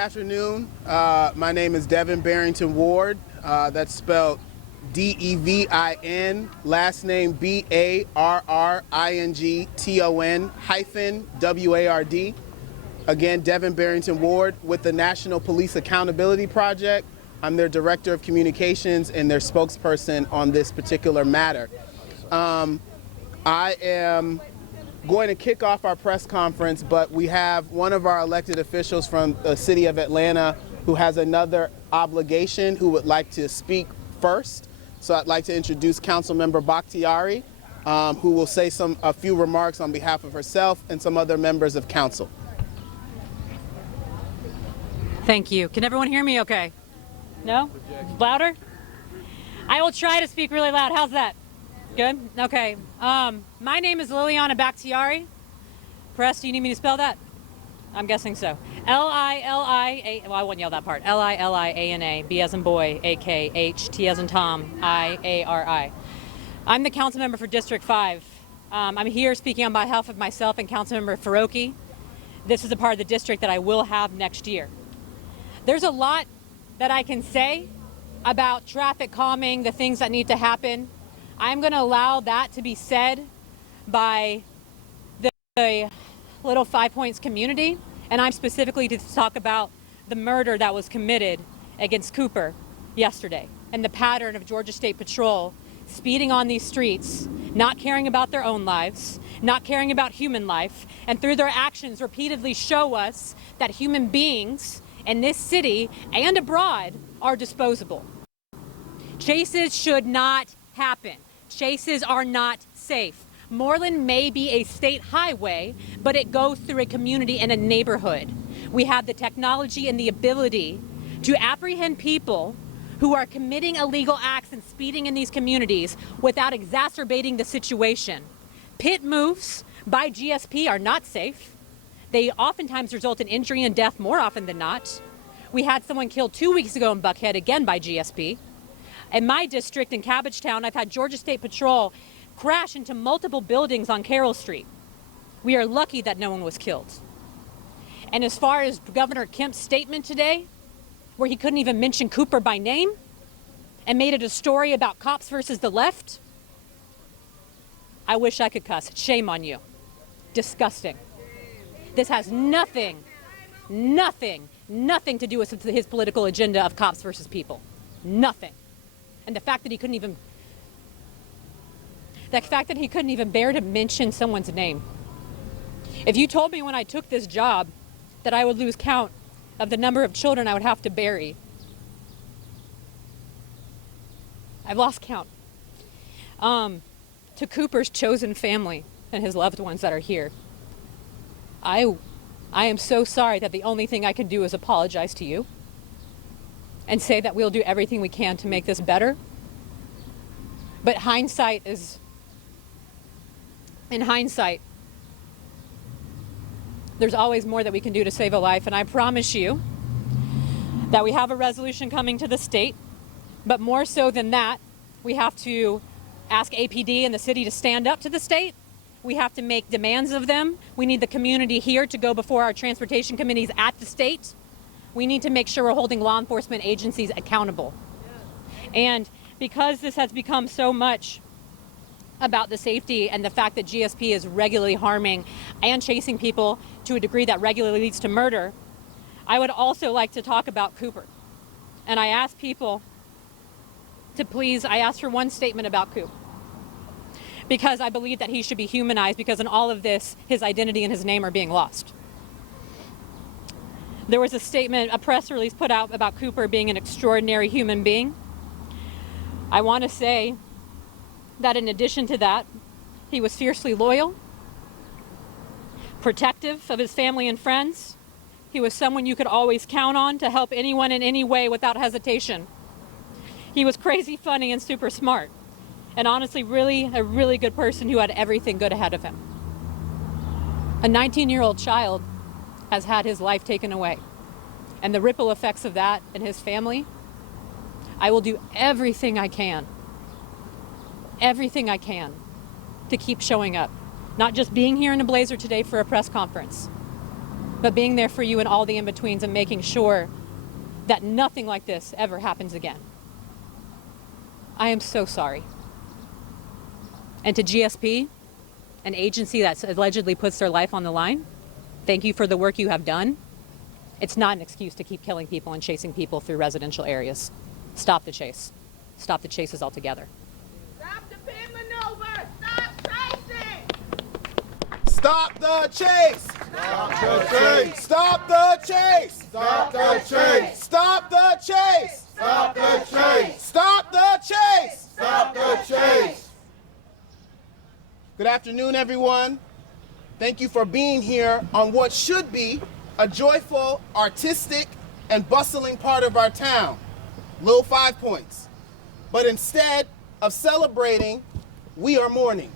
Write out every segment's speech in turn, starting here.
afternoon. My name is Devin Barrington Ward. That's spelled Devin, last name Barrington-Ward. Again, Devin Barrington Ward with the National Police Accountability Project. I'm their Director of Communications and their spokesperson on this particular matter. I am going to kick off our press conference, but we have one of our elected officials from the city of Atlanta who has another obligation who would like to speak first. So I'd like to introduce Councilmember Bakhtiari, who will say a few remarks on behalf of herself and some other members of council. Thank you. Can everyone hear me okay? No? Louder? I will try to speak really loud. How's that? Good? Okay. My name is Liliana Bakhtiari. Press, do you need me to spell that? I'm guessing so. L-I-L-I-A, well, I won't yell that part. L-I-L-I-A-N-A, B as in boy, A-K-H, T as in Tom, I-A-R-I. I'm the council member for District 5. I'm here speaking on behalf of myself and Councilmember Faroki. This is a part of the district that I will have next year. There's a lot that I can say about traffic calming, the things that need to happen. I'm going to allow that to be said by the Little Five Points community, and I'm specifically to talk about the murder that was committed against Cooper yesterday and the pattern of Georgia State Patrol speeding on these streets, not caring about their own lives, not caring about human life, and through their actions repeatedly show us that human beings in this city and abroad are disposable. Chases should not happen. Chases are not safe. Moreland may be a state highway, but it goes through a community and a neighborhood. We have the technology and the ability to apprehend people who are committing illegal acts and speeding in these communities without exacerbating the situation. Pit moves by GSP are not safe. They oftentimes result in injury and death more often than not. We had someone killed 2 weeks ago in Buckhead, again by GSP. In my district in Cabbagetown, I've had Georgia State Patrol crash into multiple buildings on Carroll Street. We are lucky that no one was killed. And as far as Governor Kemp's statement today, where he couldn't even mention Cooper by name and made it a story about cops versus the left, I wish I could cuss. Shame on you. Disgusting. This has nothing to do with his political agenda of cops versus people. Nothing. And the fact that he couldn't even bear to mention someone's name. If you told me when I took this job that I would lose count of the number of children I would have to bury, I've lost count. To Cooper's chosen family and his loved ones that are here, I am so sorry that the only thing I can do is apologize to you and say that we'll do everything we can to make this better. But in hindsight, there's always more that we can do to save a life. And I promise you that we have a resolution coming to the state, but more so than that, we have to ask APD and the city to stand up to the state. We have to make demands of them. We need the community here to go before our transportation committees at the state. We need to make sure we're holding law enforcement agencies accountable. And because this has become so much about the safety and the fact that GSP is regularly harming and chasing people to a degree that regularly leads to murder, I would also like to talk about Cooper. And I ask people to please, I ask for one statement about Coop, because I believe that he should be humanized, because in all of this, his identity and his name are being lost. There was a statement, a press release put out about Cooper being an extraordinary human being. I want to say that in addition to that, he was fiercely loyal, protective of his family and friends. He was someone you could always count on to help anyone in any way without hesitation. He was crazy funny and super smart, and honestly, a really good person who had everything good ahead of him. A 19-year-old child has had his life taken away, and the ripple effects of that in his family, I will do everything I can to keep showing up. Not just being here in a blazer today for a press conference, but being there for you in all the in-betweens and making sure that nothing like this ever happens again. I am so sorry. And to GSP, an agency that allegedly puts their life on the line, thank you for the work you have done. It's not an excuse to keep killing people and chasing people through residential areas. Stop the chase. Stop the chases altogether. Stop the pit maneuver! Stop chasing! Stop the chase! Stop the chase! Stop the chase! Stop the chase! Stop the chase! Stop the chase! Stop the chase! Stop the chase! Good afternoon, everyone. Thank you for being here on what should be a joyful, artistic, and bustling part of our town, Little 5 Points. But instead of celebrating, we are mourning.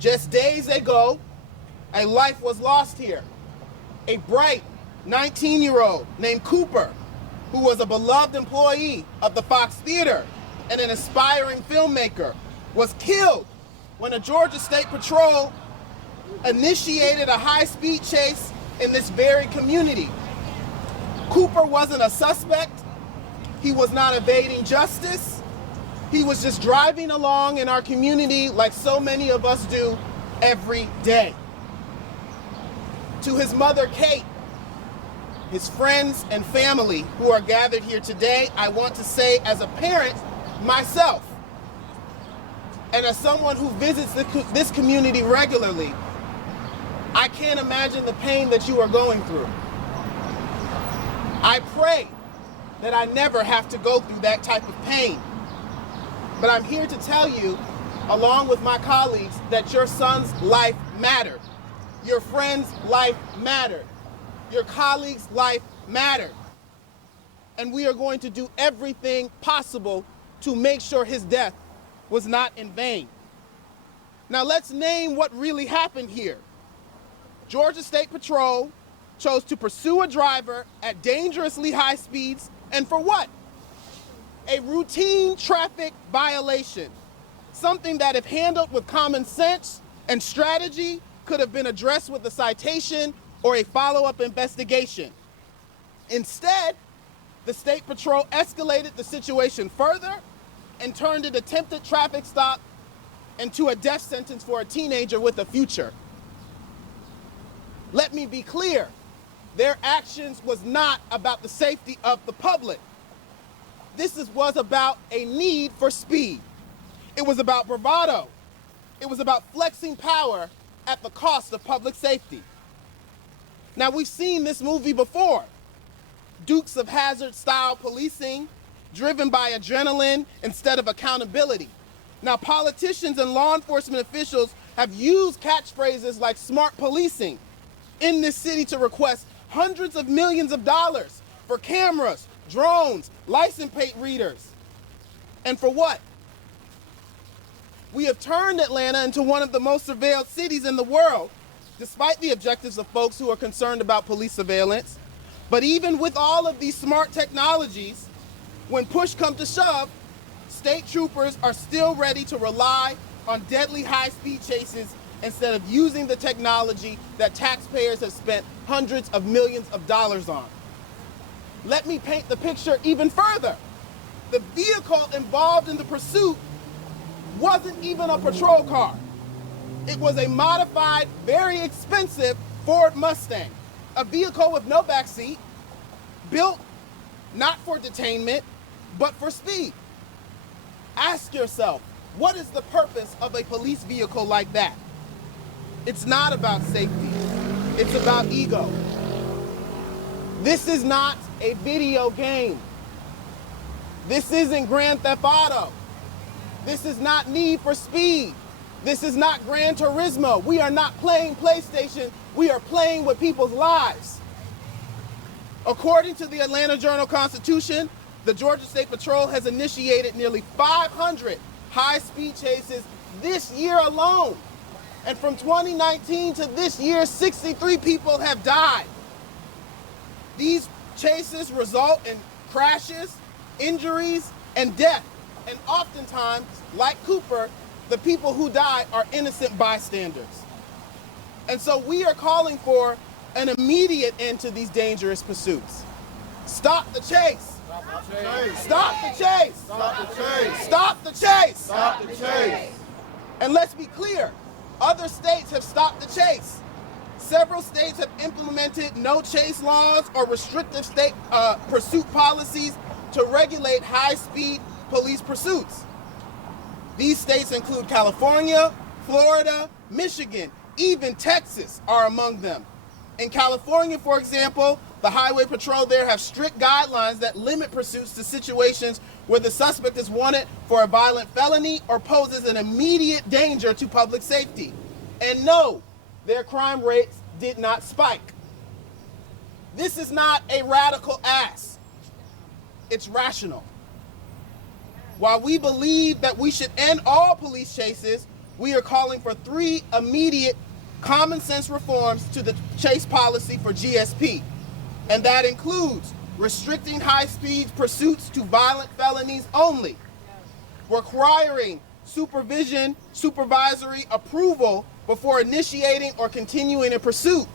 Just days ago, a life was lost here. A bright 19-year-old named Cooper, who was a beloved employee of the Fox Theater and an aspiring filmmaker, was killed when a Georgia State Patrol initiated a high-speed chase in this very community. Cooper wasn't a suspect. He was not evading justice. He was just driving along in our community like so many of us do every day. To his mother, Kate, his friends and family who are gathered here today, I want to say as a parent myself, and as someone who visits this community regularly, I can't imagine the pain that you are going through. I pray that I never have to go through that type of pain. But I'm here to tell you, along with my colleagues, that your son's life mattered. Your friend's life mattered. Your colleague's life mattered. And we are going to do everything possible to make sure his death was not in vain. Now let's name what really happened here. Georgia State Patrol chose to pursue a driver at dangerously high speeds, and for what? A routine traffic violation. Something that, if handled with common sense and strategy, could have been addressed with a citation or a follow-up investigation. Instead, the State Patrol escalated the situation further and turned an attempted traffic stop into a death sentence for a teenager with a future. Let me be clear, their actions was not about the safety of the public. This was about a need for speed. It was about bravado. It was about flexing power at the cost of public safety. Now, we've seen this movie before. Dukes of Hazzard style policing, driven by adrenaline instead of accountability. Now, politicians and law enforcement officials have used catchphrases like smart policing in this city to request hundreds of millions of dollars for cameras, drones, license plate readers. And for what? We have turned Atlanta into one of the most surveilled cities in the world, despite the objectives of folks who are concerned about police surveillance. But even with all of these smart technologies, when push comes to shove, state troopers are still ready to rely on deadly high-speed chases instead of using the technology that taxpayers have spent hundreds of millions of dollars on. Let me paint the picture even further. The vehicle involved in the pursuit wasn't even a patrol car. It was a modified, very expensive Ford Mustang, a vehicle with no backseat, built not for detainment, but for speed. Ask yourself, what is the purpose of a police vehicle like that? It's not about safety. It's about ego. This is not a video game. This isn't Grand Theft Auto. This is not Need for Speed. This is not Gran Turismo. We are not playing PlayStation. We are playing with people's lives. According to the Atlanta Journal-Constitution, the Georgia State Patrol has initiated nearly 500 high-speed chases this year alone. And from 2019 to this year, 63 people have died. These chases result in crashes, injuries, and death. And oftentimes, like Cooper, the people who die are innocent bystanders. And so we are calling for an immediate end to these dangerous pursuits. Stop the chase. Stop the chase. Stop the chase. Stop the chase. Stop the chase. And let's be clear, other states have stopped the chase. Several states have implemented no chase laws or restrictive state pursuit policies to regulate high-speed police pursuits. These states include California, Florida, Michigan, even Texas are among them. In California, for example, the Highway Patrol there have strict guidelines that limit pursuits to situations where the suspect is wanted for a violent felony or poses an immediate danger to public safety. And no, their crime rates did not spike. This is not a radical ask. It's rational. While we believe that we should end all police chases, we are calling for 3 immediate common sense reforms to the chase policy for GSP. And that includes restricting high-speed pursuits to violent felonies only, requiring supervisory approval before initiating or continuing a pursuit,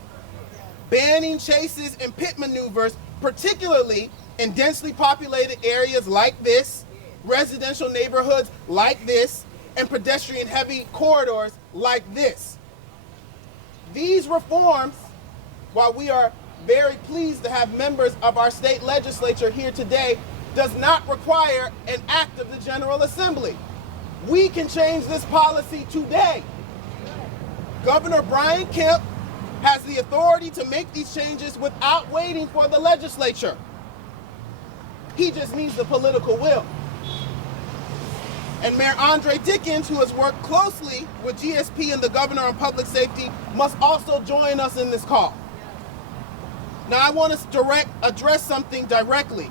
banning chases and pit maneuvers, particularly in densely populated areas like this, residential neighborhoods like this, and pedestrian-heavy corridors like this. These reforms, while we are very pleased to have members of our state legislature here today, does not require an act of the General Assembly. We can change this policy today. Governor Brian Kemp has the authority to make these changes without waiting for the legislature. He just needs the political will. And Mayor Andre Dickens, who has worked closely with GSP and the governor on public safety, must also join us in this call. Now, I want to address something directly.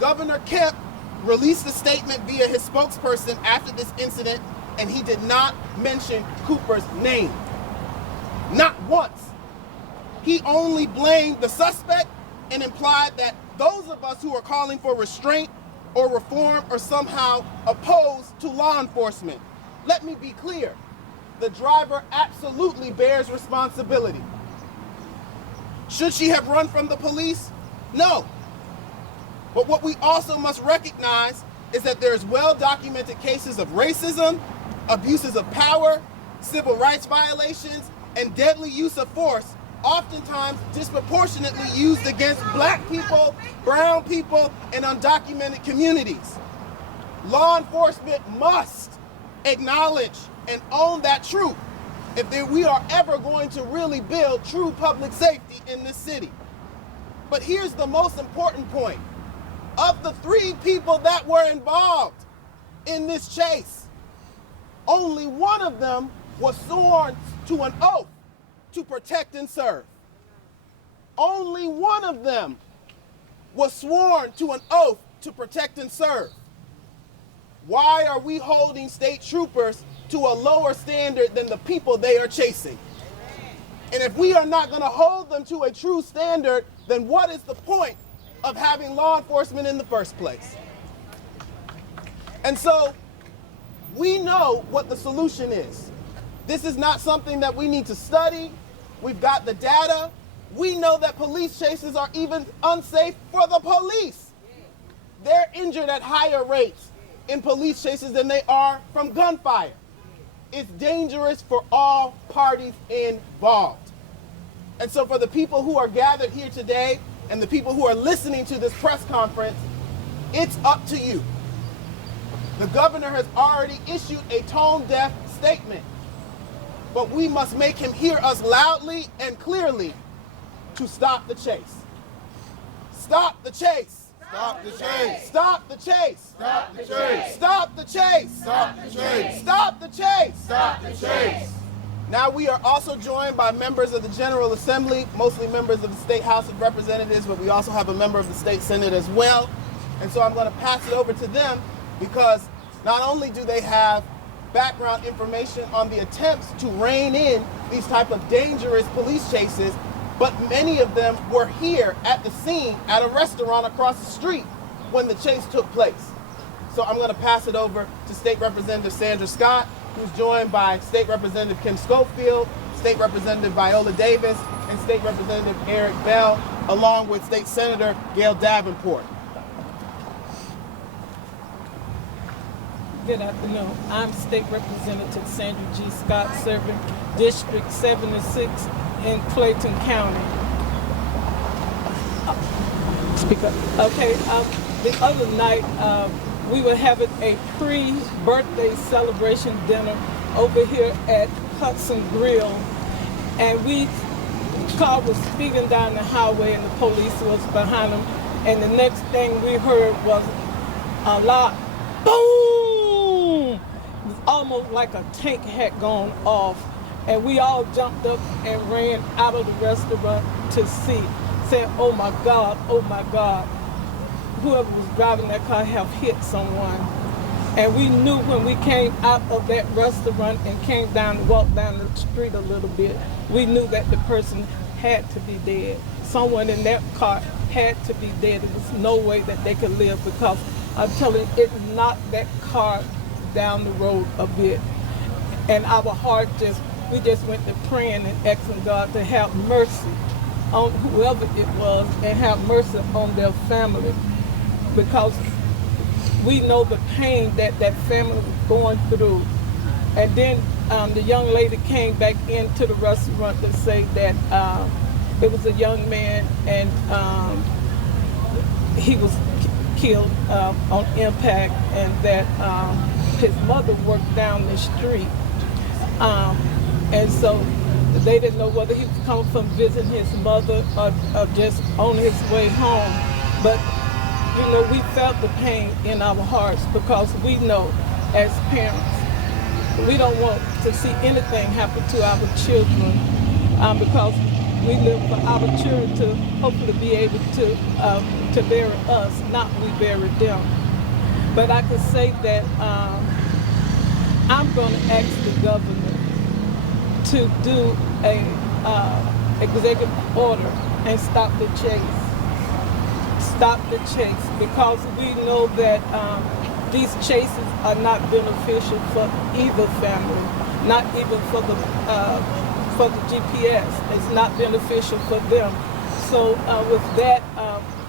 Governor Kemp released a statement via his spokesperson after this incident, and he did not mention Cooper's name. Not once. He only blamed the suspect and implied that those of us who are calling for restraint or reform are somehow opposed to law enforcement. Let me be clear. The driver absolutely bears responsibility. Should she have run from the police? No. But what we also must recognize is that there's well-documented cases of racism, abuses of power, civil rights violations, and deadly use of force, oftentimes disproportionately used against black people, brown people, and undocumented communities. Law enforcement must acknowledge and own that truth if we are ever going to really build true public safety in this city. But here's the most important point. Of the 3 people that were involved in this chase, only one of them was sworn to an oath to protect and serve. Only one of them was sworn to an oath to protect and serve. Why are we holding state troopers to a lower standard than the people they are chasing? And if we are not going to hold them to a true standard, then what is the point of having law enforcement in the first place? And so we know what the solution is. This is not something that we need to study. We've got the data. We know that police chases are even unsafe for the police. They're injured at higher rates in police chases than they are from gunfire. It's dangerous for all parties involved. And so for the people who are gathered here today and the people who are listening to this press conference, it's up to you. The governor has already issued a tone-deaf statement, but we must make him hear us loudly and clearly to stop the chase. Stop the chase. Stop the chase. Stop the chase. Stop the chase. Stop the chase. Stop the chase. Stop the chase. Stop the chase. Now we are also joined by members of the General Assembly, mostly members of the State House of Representatives, but we also have a member of the State Senate as well. And so I'm going to pass it over to them because not only do they have background information on the attempts to rein in these type of dangerous police chases, but many of them were here at the scene at a restaurant across the street when the chase took place. So I'm going to pass it over to State Representative Sandra Scott, who's joined by State Representative Kim Schofield, State Representative Viola Davis, and State Representative Eric Bell, along with State Senator Gail Davenport. Good afternoon. I'm State Representative Sandra G. Scott, serving District 76 in Clayton County. Speak up. Okay. The other night, we were having a pre-birthday celebration dinner over here at Hudson Grill, and the car was speeding down the highway, and the police was behind them. And the next thing we heard was a loud boom. It was almost like a tank had gone off, and we all jumped up and ran out of the restaurant to see. Said, "Oh my God, oh my God." Whoever was driving that car have hit someone. And we knew when we came out of that restaurant and came down, walked down the street a little bit, we knew that the person had to be dead. Someone in that car had to be dead. There was no way that they could live, because I'm telling you, it knocked that car down the road a bit. And our heart we just went to praying and asking God to have mercy on whoever it was and have mercy on their family, because we know the pain that that family was going through. And then the young lady came back into the restaurant to say that it was a young man, and he was killed on impact, and that his mother worked down the street. And so they didn't know whether he was coming from visiting his mother or just on his way home. But, you know, we felt the pain in our hearts, because we know as parents, we don't want to see anything happen to our children, because we live for our children to hopefully be able to bury us, not we bury them. But I can say that I'm going to ask the governor to do a executive order and stop the chase. Stop the chase, because we know that these chases are not beneficial for either family, not even for the GPS. It's not beneficial for them. So with that,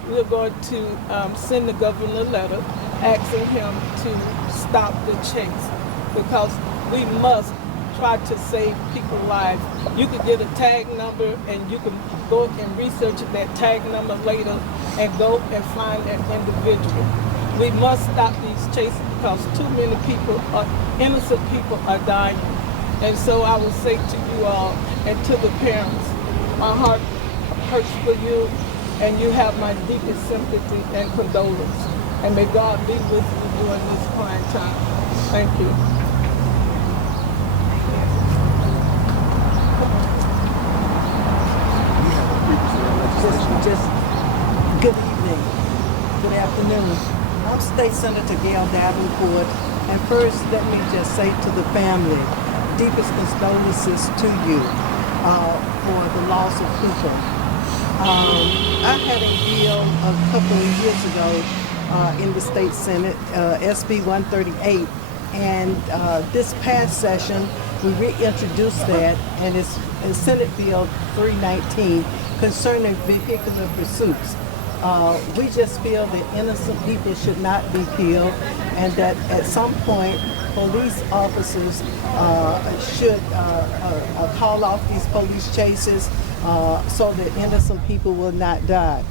we're going to send the governor a letter asking him to stop the chase, because we must try to save people's lives. You can get a tag number, and you can go and research that tag number later and go and find that individual. We must stop these chases, because too many people, innocent people, are dying. And so I will say to you all and to the parents, my heart hurts for you, and you have my deepest sympathy and condolence. And may God be with you during this trying time. Thank you. Just good evening, good afternoon. I'm State Senator Gail Davenport, and first let me just say to the family, deepest condolences to you for the loss of people. I had a bill a couple of years ago in the State Senate, SB 138, and this past session we reintroduced that, and it's Senate Bill 319 concerning vehicular pursuits. We just feel that innocent people should not be killed, and that at some point police officers should call off these police chases so that innocent people will not die.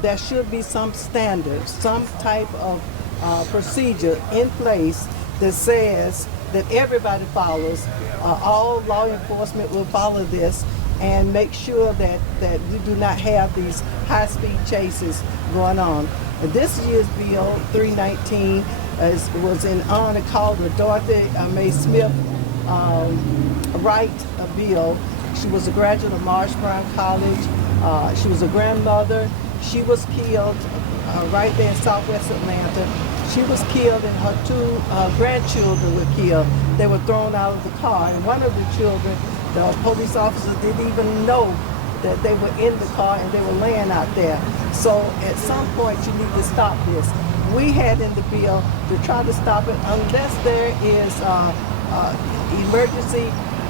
There should be some standards, some type of procedure in place that says that everybody follows. All law enforcement will follow this and make sure that we do not have these high-speed chases going on. This year's bill 319 was in honor called the Dorothy Mae Smith Wright bill. She was a graduate of Marsh Brown College. She was a grandmother. She was killed right there in Southwest Atlanta. She was killed, and her two grandchildren were killed. They were thrown out of the car, and one of the children, the police officers didn't even know that they were in the car and they were laying out there. So at some point you need to stop this. We had in the bill to try to stop it unless there is emergency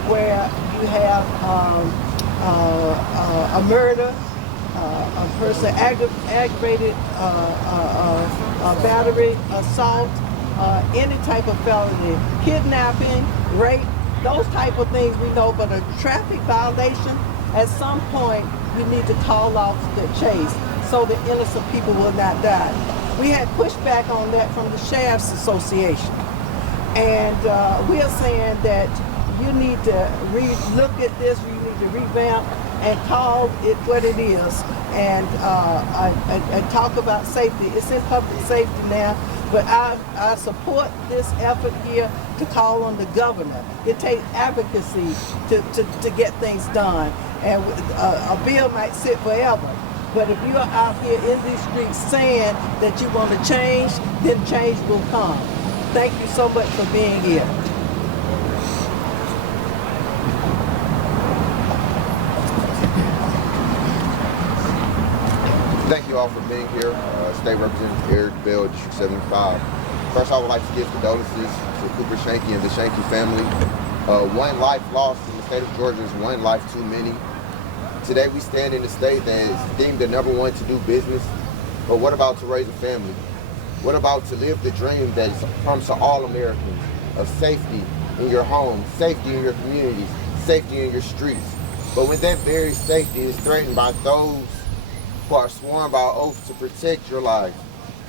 where you have a murder, a person aggravated battery, assault, any type of felony, kidnapping, rape, those type of things we know, but a traffic violation, at some point we need to call off the chase so the innocent people will not die. We had pushback on that from the Sheriff's Association. And we are saying that you need to look at this, you need to revamp and call it what it is, and talk about safety. It's in public safety now, but I support this effort here to call on the governor. It takes advocacy to get things done, and a bill might sit forever. But if you're out here in these streets saying that you want to change, then change will come. Thank you so much for being here. Thank you all for being here. State Representative Eric Bell, District 75. First, I would like to give condolences to Cooper Shanky and the Shanky family. One life lost in the state of Georgia is one life too many. Today we stand in a state that is deemed the #1 to do business, but what about to raise a family? What about to live the dream that comes to all Americans of safety in your home, safety in your communities, safety in your streets? But when that very safety is threatened by those who are sworn by oath to protect your life,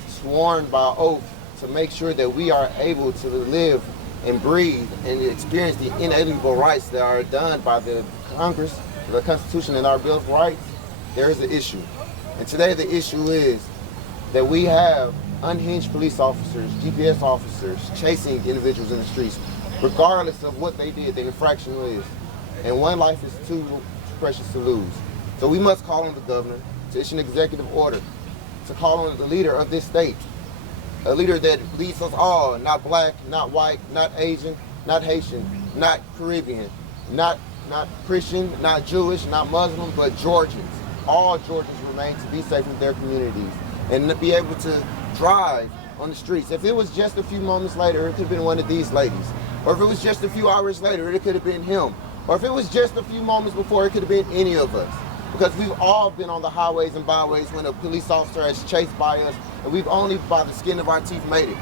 sworn by oath to make sure that we are able to live and breathe and experience the inalienable rights that are done by the Congress, the Constitution, and our Bill of Rights, there is an issue. And today the issue is that we have unhinged police officers, GPS officers, chasing individuals in the streets, regardless of what they did, the infraction is. And one life is too precious to lose. So we must call on the governor to issue an executive order, to call on the leader of this state, a leader that leads us all, not black, not white, not Asian, not Haitian, not Caribbean, not Christian, not Jewish, not Muslim, but Georgians. All Georgians remain to be safe in their communities and to be able to drive on the streets. If it was just a few moments later, it could have been one of these ladies. Or if it was just a few hours later, it could have been him. Or if it was just a few moments before, it could have been any of us. Because we've all been on the highways and byways when a police officer has chased by us, and we've only by the skin of our teeth made it.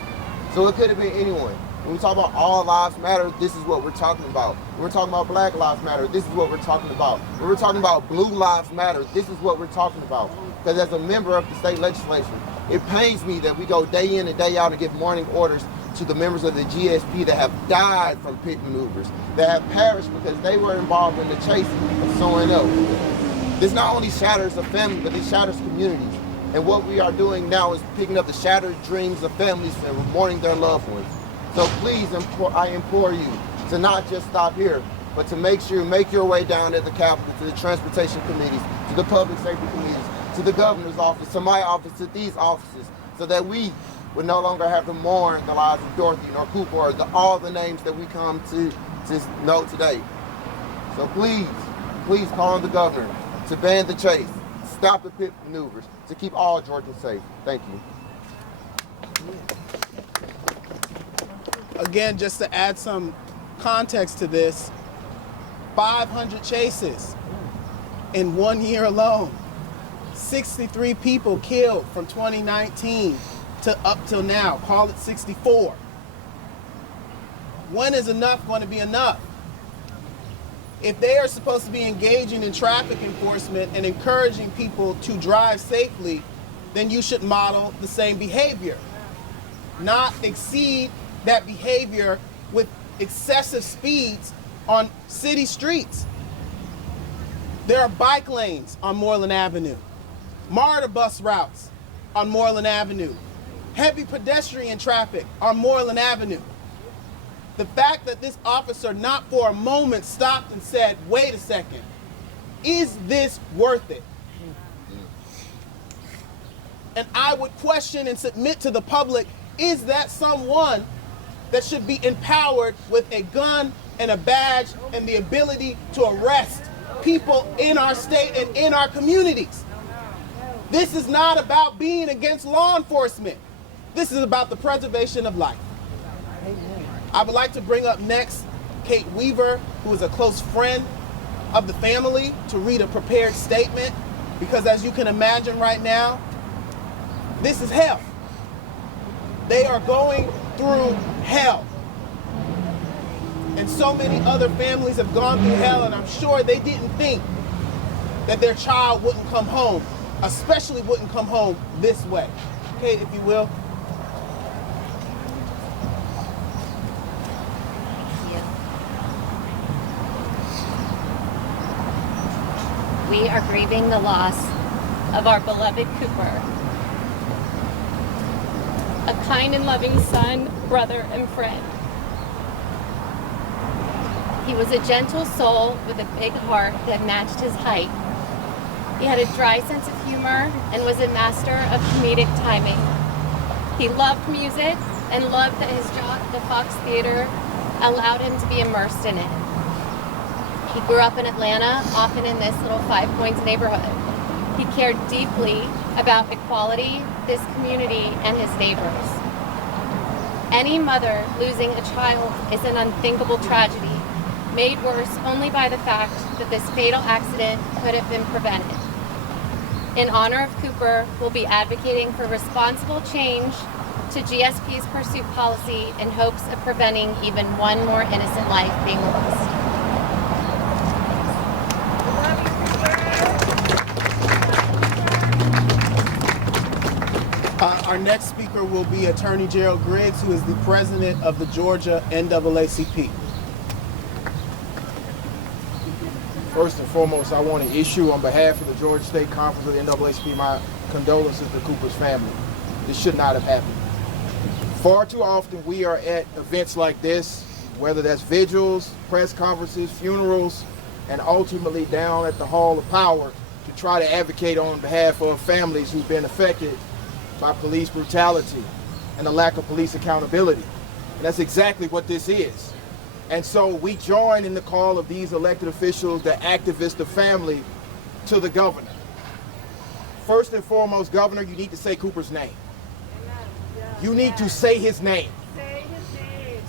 So it could have been anyone. When we talk about all lives matter, this is what we're talking about. When we're talking about black lives matter, this is what we're talking about. When we're talking about blue lives matter, this is what we're talking about. Because as a member of the state legislature, it pains me that we go day in and day out and give morning orders to the members of the GSP that have died from pit maneuvers, that have perished because they were involved in the chase of someone else. This not only shatters a family, but it shatters communities. And what we are doing now is picking up the shattered dreams of families and mourning their loved ones. So please, I implore you to not just stop here, but to make sure you make your way down at the Capitol, to the transportation committees, to the public safety committees, to the governor's office, to my office, to these offices, so that we would no longer have to mourn the lives of Dorothy nor Cooper or all the names that we come to know today. So please call on the governor to ban the chase, stop the pit maneuvers, to keep all Georgians safe. Thank you. Again, just to add some context to this, 500 chases in 1 year alone, 63 people killed from 2019 to up till now, call it 64. When is enough going to be enough? If they are supposed to be engaging in traffic enforcement and encouraging people to drive safely, then you should model the same behavior, not exceed that behavior with excessive speeds on city streets. There are bike lanes on Moreland Avenue, MARTA bus routes on Moreland Avenue, heavy pedestrian traffic on Moreland Avenue. The fact that this officer not for a moment stopped and said, wait a second, is this worth it? And I would question and submit to the public, is that someone that should be empowered with a gun and a badge and the ability to arrest people in our state and in our communities? This is not about being against law enforcement. This is about the preservation of life. I would like to bring up next Kate Weaver, who is a close friend of the family to read a prepared statement, because as you can imagine right now, this is hell. They are going through hell. And so many other families have gone through hell, and I'm sure they didn't think that their child wouldn't come home, especially wouldn't come home this way. Kate, if you will. We are grieving the loss of our beloved Cooper, a kind and loving son, brother, and friend. He was a gentle soul with a big heart that matched his height. He had a dry sense of humor and was a master of comedic timing. He loved music and loved that his job at the Fox Theater allowed him to be immersed in it. He grew up in Atlanta, often in this little Five Points neighborhood. He cared deeply about equality, this community, and his neighbors. Any mother losing a child is an unthinkable tragedy, made worse only by the fact that this fatal accident could have been prevented. In honor of Cooper, we'll be advocating for responsible change to GSP's pursuit policy in hopes of preventing even one more innocent life being lost. Our next speaker will be Attorney Gerald Griggs, who is the president of the Georgia NAACP. First and foremost, I want to issue on behalf of the Georgia State Conference of the NAACP my condolences to Cooper's family. This should not have happened. Far too often we are at events like this, whether that's vigils, press conferences, funerals, and ultimately down at the Hall of Power to try to advocate on behalf of families who've been affected by police brutality and the lack of police accountability. And that's exactly what this is. And so we join in the call of these elected officials, the activists, the family, to the governor. First and foremost, Governor, you need to say Cooper's name. You need to say his name.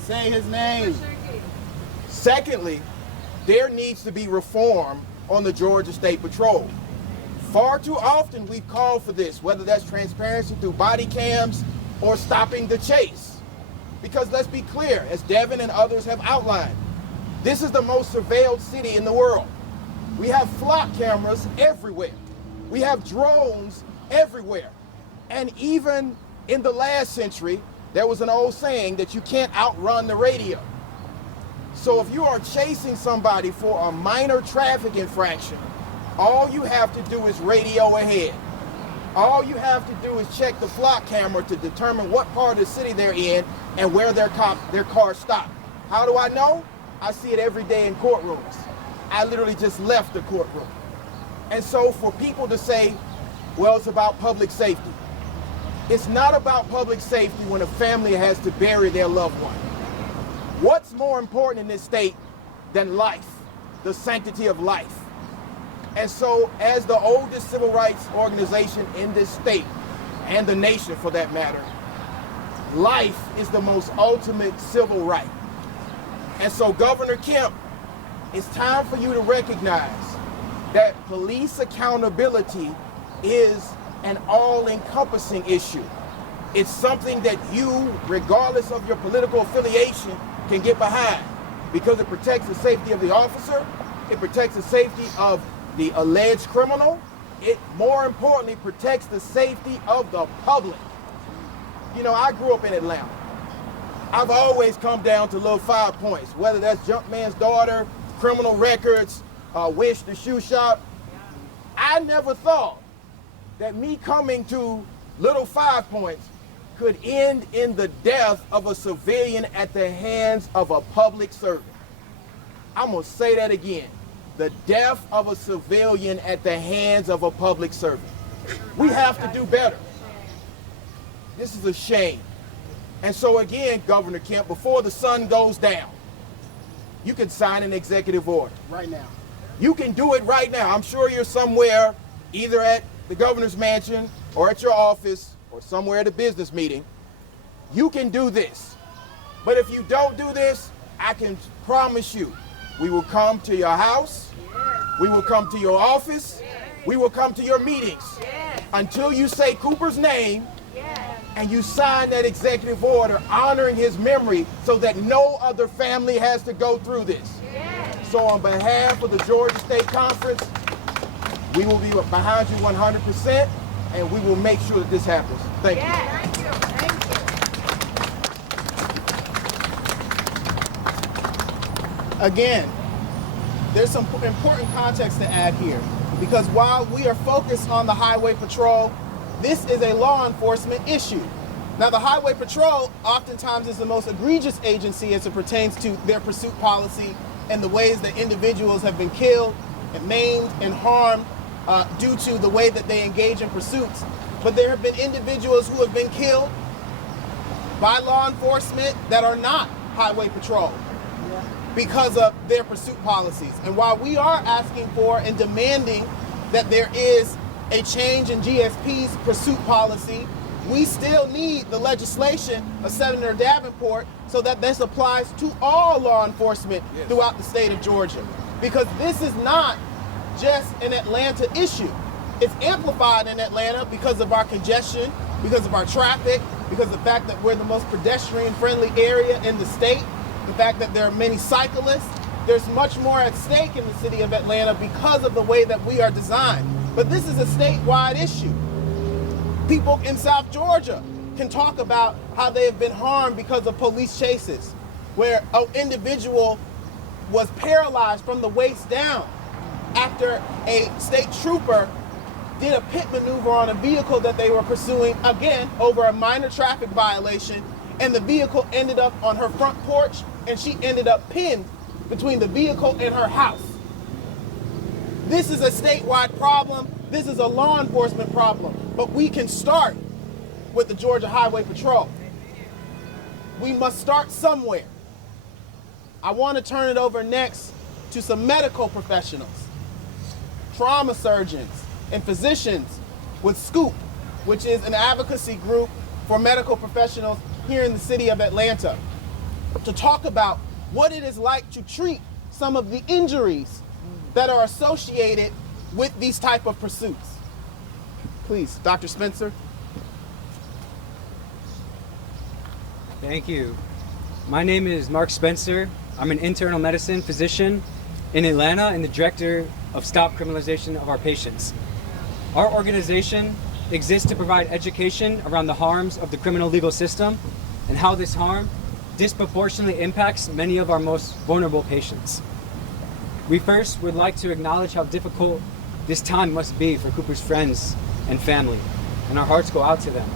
Say his name. Secondly, there needs to be reform on the Georgia State Patrol. Far too often we've called for this, whether that's transparency through body cams or stopping the chase. Because let's be clear, as Devin and others have outlined, this is the most surveilled city in the world. We have flock cameras everywhere. We have drones everywhere. And even in the last century, there was an old saying that you can't outrun the radio. So if you are chasing somebody for a minor traffic infraction, all you have to do is radio ahead. All you have to do is check the flock camera to determine what part of the city they're in and where their car stopped. How do I know? I see it every day in courtrooms. I literally just left the courtroom. And so for people to say, well, it's about public safety. It's not about public safety when a family has to bury their loved one. What's more important in this state than life, the sanctity of life? And so as the oldest civil rights organization in this state, and the nation for that matter, life is the most ultimate civil right. And so Governor Kemp, it's time for you to recognize that police accountability is an all-encompassing issue. It's something that you, regardless of your political affiliation, can get behind because it protects the safety of the officer, it protects the safety of the alleged criminal, it more importantly protects the safety of the public. You know, I grew up in Atlanta. I've always come down to little 5 points, whether that's Jumpman's Daughter, criminal records, Wish the shoe shop. I never thought that me coming to little 5 points could end in the death of a civilian at the hands of a public servant. I'm gonna say that again. The death of a civilian at the hands of a public servant. We have to do better. This is a shame. And so again, Governor Kemp, before the sun goes down, you can sign an executive order. Right now. You can do it right now. I'm sure you're somewhere, either at the governor's mansion or at your office or somewhere at a business meeting. You can do this. But if you don't do this, I can promise you, we will come to your house, We will come to your office. We will come to your meetings until you say Cooper's name and you sign that executive order honoring his memory so that no other family has to go through this. So on behalf of the Georgia State Conference, we will be behind you 100%, and we will make sure that this happens. Thank you. Thank you. Again, there's some important context to add here, because while we are focused on the Highway Patrol, this is a law enforcement issue. Now, the Highway Patrol oftentimes is the most egregious agency as it pertains to their pursuit policy and the ways that individuals have been killed and maimed and harmed due to the way that they engage in pursuits. But there have been individuals who have been killed by law enforcement that are not Highway Patrol because of their pursuit policies. And while we are asking for and demanding that there is a change in GSP's pursuit policy, we still need the legislation of Senator Davenport so that this applies to all law enforcement throughout the state of Georgia. Because this is not just an Atlanta issue. It's amplified in Atlanta because of our congestion, because of our traffic, because of the fact that we're the most pedestrian-friendly area in the state, the fact that there are many cyclists. There's much more at stake in the city of Atlanta because of the way that we are designed. But this is a statewide issue. People in South Georgia can talk about how they have been harmed because of police chases, where an individual was paralyzed from the waist down after a state trooper did a pit maneuver on a vehicle that they were pursuing, again, over a minor traffic violation, and the vehicle ended up on her front porch, and she ended up pinned between the vehicle and her house. This is a statewide problem. This is a law enforcement problem, but we can start with the Georgia Highway Patrol. We must start somewhere. I want to turn it over next to some medical professionals, trauma surgeons, and physicians with SCOOP, which is an advocacy group for medical professionals here in the city of Atlanta, to talk about what it is like to treat some of the injuries that are associated with these type of pursuits. Please, Dr. Spencer. Thank you. My name is Mark Spencer. I'm an internal medicine physician in Atlanta and the director of Stop Criminalization of Our Patients. Our organization exists to provide education around the harms of the criminal legal system and how this harm disproportionately impacts many of our most vulnerable patients. We first would like to acknowledge how difficult this time must be for Cooper's friends and family, and our hearts go out to them.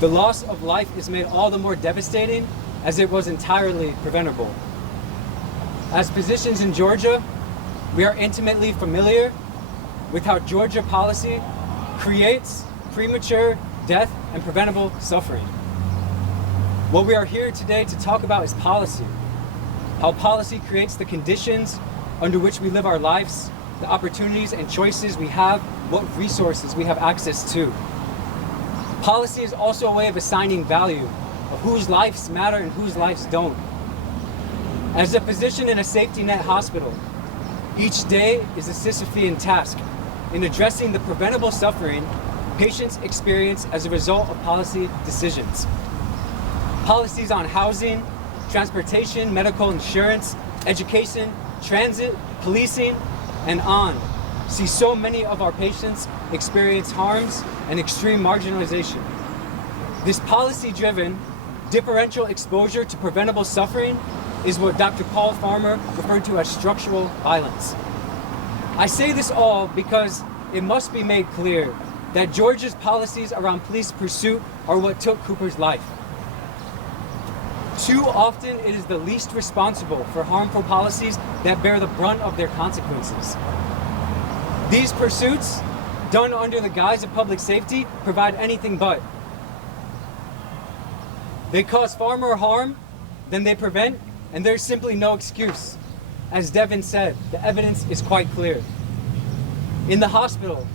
The loss of life is made all the more devastating as it was entirely preventable. As physicians in Georgia, we are intimately familiar with how Georgia policy creates premature death and preventable suffering. What we are here today to talk about is policy. How policy creates the conditions under which we live our lives, the opportunities and choices we have, what resources we have access to. Policy is also a way of assigning value, of whose lives matter and whose lives don't. As a physician in a safety net hospital, each day is a Sisyphean task in addressing the preventable suffering patients experience as a result of policy decisions. Policies on housing, transportation, medical insurance, education, transit, policing, and on see so many of our patients experience harms and extreme marginalization. This policy-driven, differential exposure to preventable suffering is what Dr. Paul Farmer referred to as structural violence. I say this all because it must be made clear that Georgia's policies around police pursuit are what took Cooper's life. Too often, it is the least responsible for harmful policies that bear the brunt of their consequences. These pursuits, done under the guise of public safety, provide anything but. They cause far more harm than they prevent, and there's simply no excuse. As Devin said, the evidence is quite clear. In the hospital,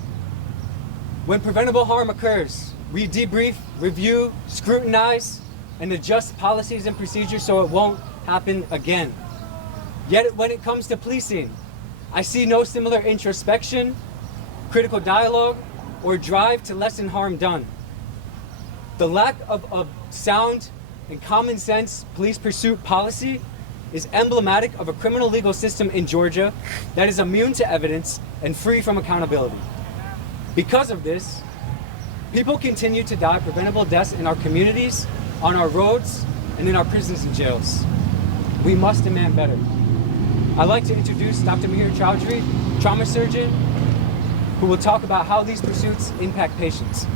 when preventable harm occurs, we debrief, review, scrutinize, and adjust policies and procedures so it won't happen again. Yet when it comes to policing, I see no similar introspection, critical dialogue, or drive to lessen harm done. The lack of sound and common sense police pursuit policy is emblematic of a criminal legal system in Georgia that is immune to evidence and free from accountability. Because of this, people continue to die preventable deaths in our communities, on our roads, and in our prisons and jails. We must demand better. I'd like to introduce Dr. Mihir Chowdhury, trauma surgeon, who will talk about how these pursuits impact patients.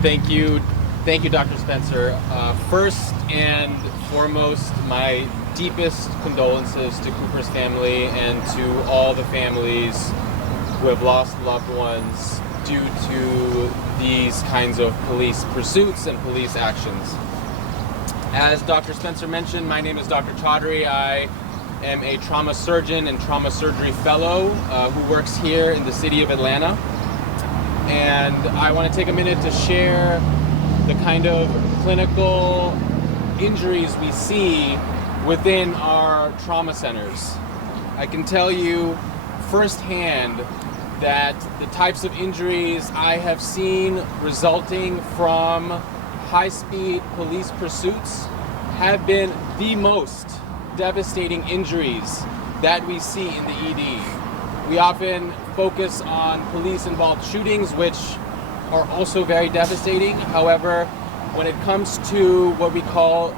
Thank you, Dr. Spencer. First and foremost, my deepest condolences to Cooper's family and to all the families who have lost loved ones due to these kinds of police pursuits and police actions. As Dr. Spencer mentioned, my name is Dr. Chowdhury. I am a trauma surgeon and trauma surgery fellow who works here in the city of Atlanta. And I want to take a minute to share the kind of clinical injuries we see within our trauma centers. I can tell you firsthand that the types of injuries I have seen resulting from high-speed police pursuits have been the most devastating injuries that we see in the ED. We often focus on police-involved shootings, which are also very devastating. However, when it comes to what we call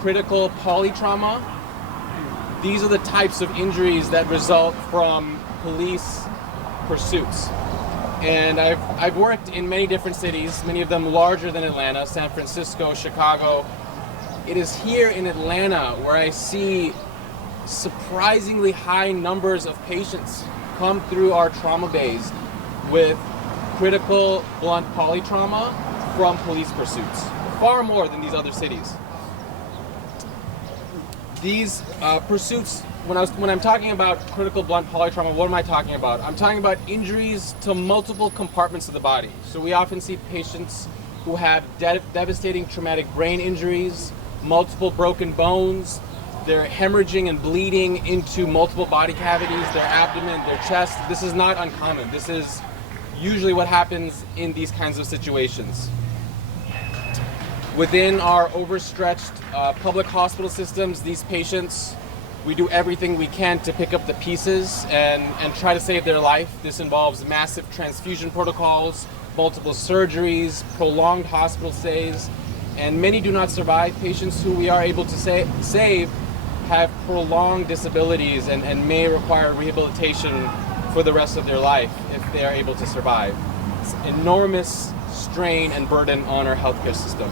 critical polytrauma, these are the types of injuries that result from police pursuits. And I've worked in many different cities, many of them larger than Atlanta, San Francisco, Chicago. It is here in Atlanta where I see surprisingly high numbers of patients come through our trauma bays with critical blunt polytrauma from police pursuits, far more than these other cities. These pursuits, when I'm talking about critical blunt polytrauma, what am I talking about? I'm talking about injuries to multiple compartments of the body. So we often see patients who have devastating traumatic brain injuries, multiple broken bones, they're hemorrhaging and bleeding into multiple body cavities, their abdomen, their chest. This is not uncommon. This is usually what happens in these kinds of situations. Within our overstretched public hospital systems, these patients, we do everything we can to pick up the pieces and try to save their life. This involves massive transfusion protocols, multiple surgeries, prolonged hospital stays, and many do not survive. Patients who we are able to save have prolonged disabilities and may require rehabilitation for the rest of their life if they are able to survive. It's enormous strain and burden on our healthcare system.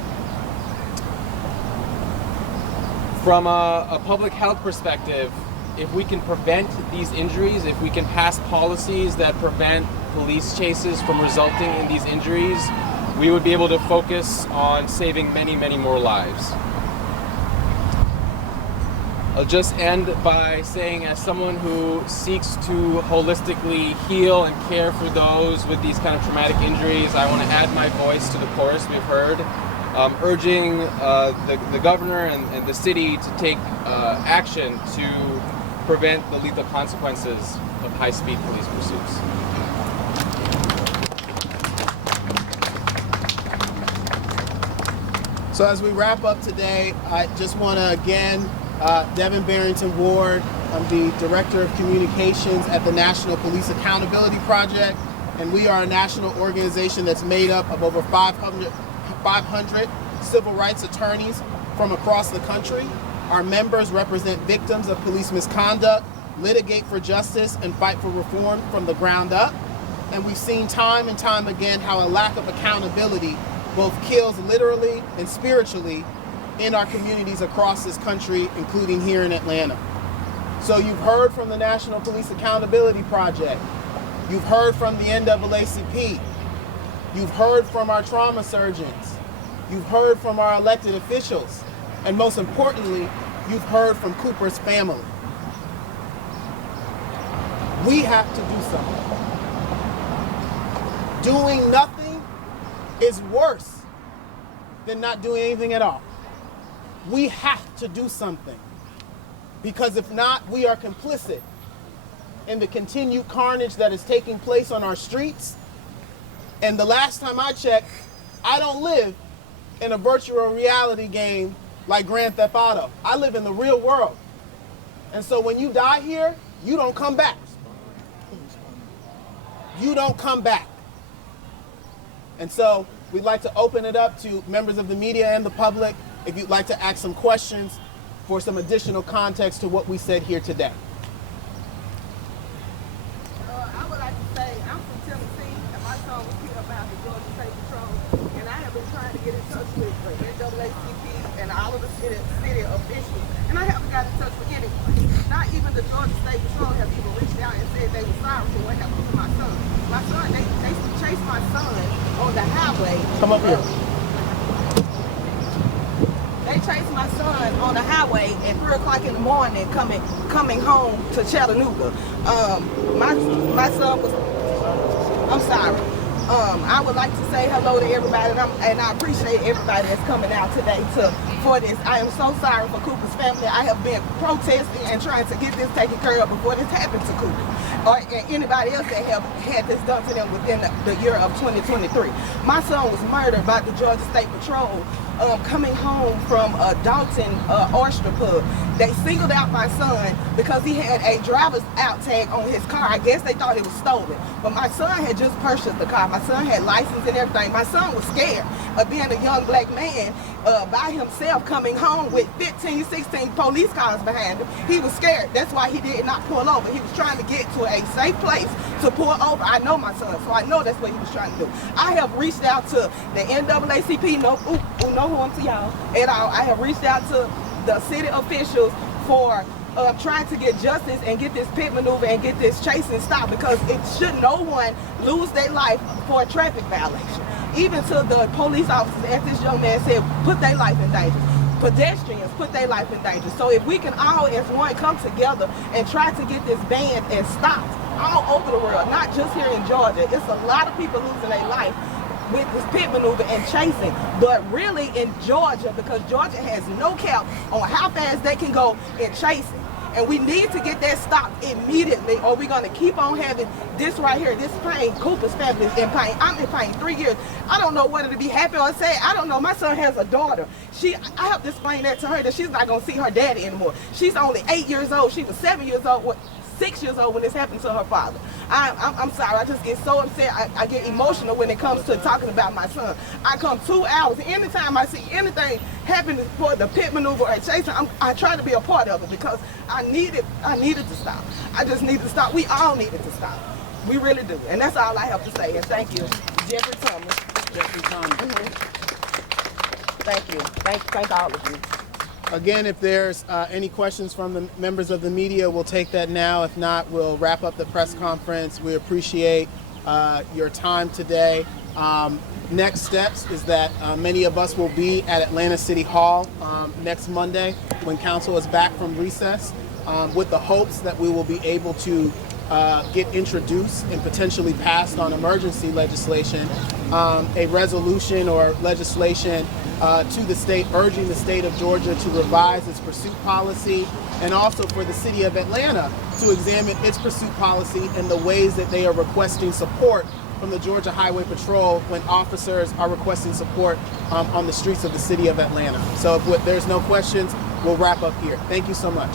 From a public health perspective, if we can prevent these injuries, if we can pass policies that prevent police chases from resulting in these injuries, we would be able to focus on saving many, many more lives. I'll just end by saying, as someone who seeks to holistically heal and care for those with these kind of traumatic injuries, I want to add my voice to the chorus we've heard, urging the governor and the city to take action to prevent the lethal consequences of high-speed police pursuits. So as we wrap up today, I just want to again, Devin Barrington Ward, I'm the Director of Communications at the National Police Accountability Project, and we are a national organization that's made up of over 500 civil rights attorneys from across the country. Our members represent victims of police misconduct, litigate for justice, and fight for reform from the ground up. And we've seen time and time again how a lack of accountability both kills literally and spiritually in our communities across this country, including here in Atlanta. So you've heard from the National Police Accountability Project. You've heard from the NAACP. You've heard from our trauma surgeons. You've heard from our elected officials. And most importantly, you've heard from Cooper's family. We have to do something. Doing nothing is worse than not doing anything at all. We have to do something. Because if not, we are complicit in the continued carnage that is taking place on our streets. And the last time I checked, I don't live in a virtual reality game like Grand Theft Auto. I live in the real world. And so when you die here, you don't come back. You don't come back. And so we'd like to open it up to members of the media and the public if you'd like to ask some questions for some additional context to what we said here today. I would like to say I'm from Tennessee, and my son was killed by the Georgia State Patrol, and I have been trying to get in touch with the NAACP and all of the city officials, and I haven't got in touch with anyone. Not even the Georgia State Patrol have even reached out and said they were sorry for what happened to my son. My son, they chased my son on the highway. Come up here. They chased my son on the highway at 3 o'clock in the morning coming home to Chattanooga. My son was, I'm sorry. I would like to say hello to everybody, and I appreciate everybody that's coming out today for this. I am so sorry for Cooper's family. I have been protesting and trying to get this taken care of before this happened to Cooper or anybody else that have had this done to them within the year of 2023. My son was murdered by the Georgia State Patrol coming home from Dalton Oyster Pub. They singled out my son because he had a driver's out tag on his car. I guess they thought it was stolen. But my son had just purchased the car. My son had license and everything. My son was scared of being a young black man by himself coming home with 15, 16 police cars behind him. He was scared. That's why he did not pull over. He was trying to get to a safe place to pull over. I know my son, so I know that's what he was trying to do. I have reached out to the NAACP, no harm to y'all at all. I have reached out to the city officials for trying to get justice and get this pit maneuver and get this chasing stopped, because it should no one lose their life for a traffic violation. Even to the police officers, as this young man said, put their life in danger. Pedestrians put their life in danger. So if we can all as one come together and try to get this banned and stopped all over the world, not just here in Georgia. It's a lot of people losing their life with this pit maneuver and chasing, but really in Georgia, because Georgia has no cap on how fast they can go in chasing. And we need to get that stopped immediately, or we're going to keep on having this right here, this pain. Cooper's family is in pain. I'm in pain 3 years. I don't know whether to be happy or sad. I don't know. My son has a daughter. I have to explain that to her, that she's not going to see her daddy anymore. She's only 8 years old. She was 7 years old. 6 years old when this happened to her father. I'm sorry, I just get so upset. I get emotional when it comes to talking about my son. I come 2 hours. Anytime I see anything happen for the pit maneuver or chasing, I try to be a part of it, because I needed to stop. I just needed to stop. We all needed to stop. We really do. And that's all I have to say. And thank you, Jeffrey Thomas. Jeffrey Thomas. Thank you. Thank all of you. Again, if there's any questions from the members of the media, we'll take that now. If not, we'll wrap up the press conference. We appreciate your time today. Next steps is that many of us will be at Atlanta City Hall next Monday when council is back from recess, with the hopes that we will be able to get introduced and potentially passed on emergency legislation, a resolution or legislation to the state, urging the state of Georgia to revise its pursuit policy, and also for the city of Atlanta to examine its pursuit policy and the ways that they are requesting support from the Georgia Highway Patrol when officers are requesting support on the streets of the city of Atlanta. So if there's no questions, we'll wrap up here. Thank you so much.